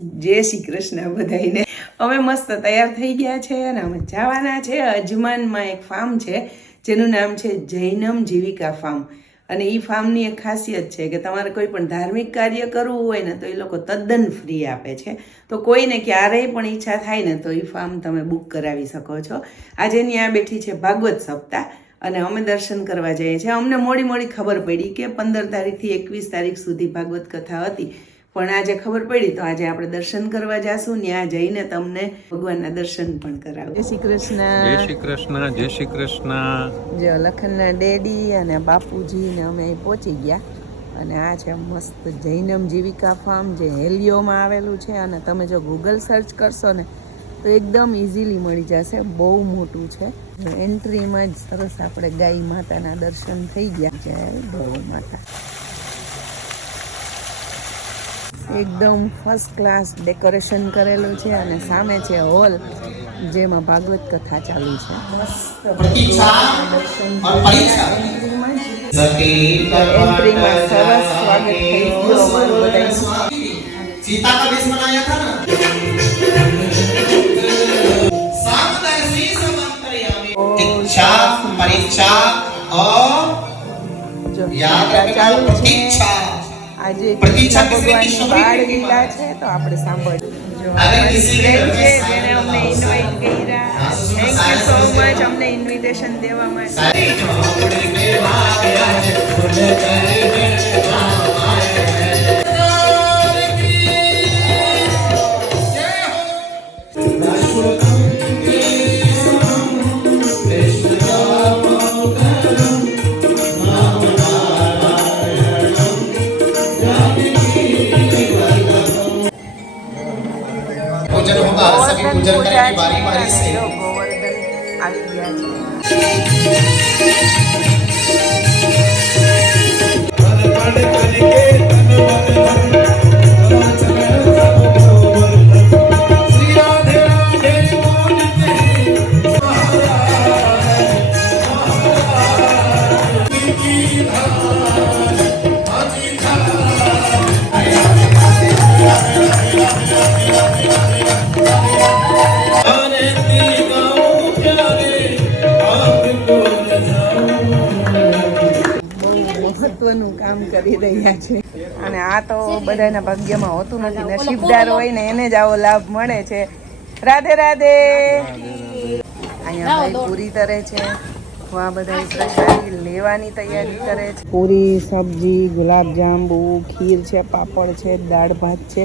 जय श्री कृष्ण बधाईने। अमे मस्त तैयार थई गया छे अने अमे जवाना छे अजमाનમાં एक फार्म छे जेनुं नाम छे जैनम जीविका फार्म। અને ઈ ફાર્મની એક ખાસિયત છે કે તમારે કોઈ પણ ધાર્મિક કાર્ય કરવું હોય ને તો એ લોકો તદ્દન ફ્રી આપે છે। તો કોઈને ક્યારેય પણ ઈચ્છા થાય ને તો ઈ ફાર્મ તમે બુક કરાવી શકો છો। આજે ત્યાં બેઠી છે ભાગવત સપ્તાહ અને અમે દર્શન કરવા જઈએ છીએ। અમને મોડી મોડી ખબર પડી કે 15 તારીખથી 21 તારીખ સુધી ભાગવત કથા હતી, પણ આજે ખબર પડી તો આજે આપણે દર્શન કરવા જાશું। ત્યાં જઈને તમને ભગવાનના દર્શન પણ કરાવું। જય શ્રી કૃષ્ણ। જય શ્રી કૃષ્ણ। જય શ્રી કૃષ્ણ। જો લખનના ડેડી અને બાપુજી ને અમે અહીં પહોંચી ગયા અને આ છે મસ્ત જૈનમ જીવિકા ફાર્મ જે હેલિયોમાં આવેલું છે। અને તમે જો ગૂગલ સર્ચ કરશો ને તો એકદમ ઇઝીલી મળી જશે। બહુ મોટું છે। એન્ટ્રીમાં જ સરસ આપણે ગાય માતાના દર્શન થઈ ગયા। જય ગૌ માતા। एकदम फर्स्ट क्लास डेकोरेशन करेलू है और सामे छे हॉल जेमां भागवत कथा चालू है। मस्त एंट्री में सरस स्वागत थई गयो अमारुं बधाईनुं। सीता का वेश बनाया था ना, सामदर्शी समंतरयामि इच्छा परीक्षा और जो यात्रा चालू है। आज कृष्ण भगवान बाळ लीला है तो आपणे सांभळीए। जो हमारी फ्रेंड है जेने अમને इन्वाइट कर्या, थैंक यू सो मच अમને इन्विटेशन देवा माटे। सभी पूजन करने की बारी बारी से गोवर्धन આવી ગયા છે। મહત્વનું કામ કરી રહ્યા છે અને આ તો બધાના ભાગ્યમાં હોતું નથી। નસીબદાર હોય ને એને જ આવો લાભ મળે છે। રાધે રાધે। અહીંયા ભાઈ પૂરી તરે છે, આ બધા પ્રસાદી લેવાની તૈયારી કરે છે। પૂરી, સબ્જી, ગુલાબ જાંબુ, ખીર છે, પાપડ છે, દાળ ભાત છે।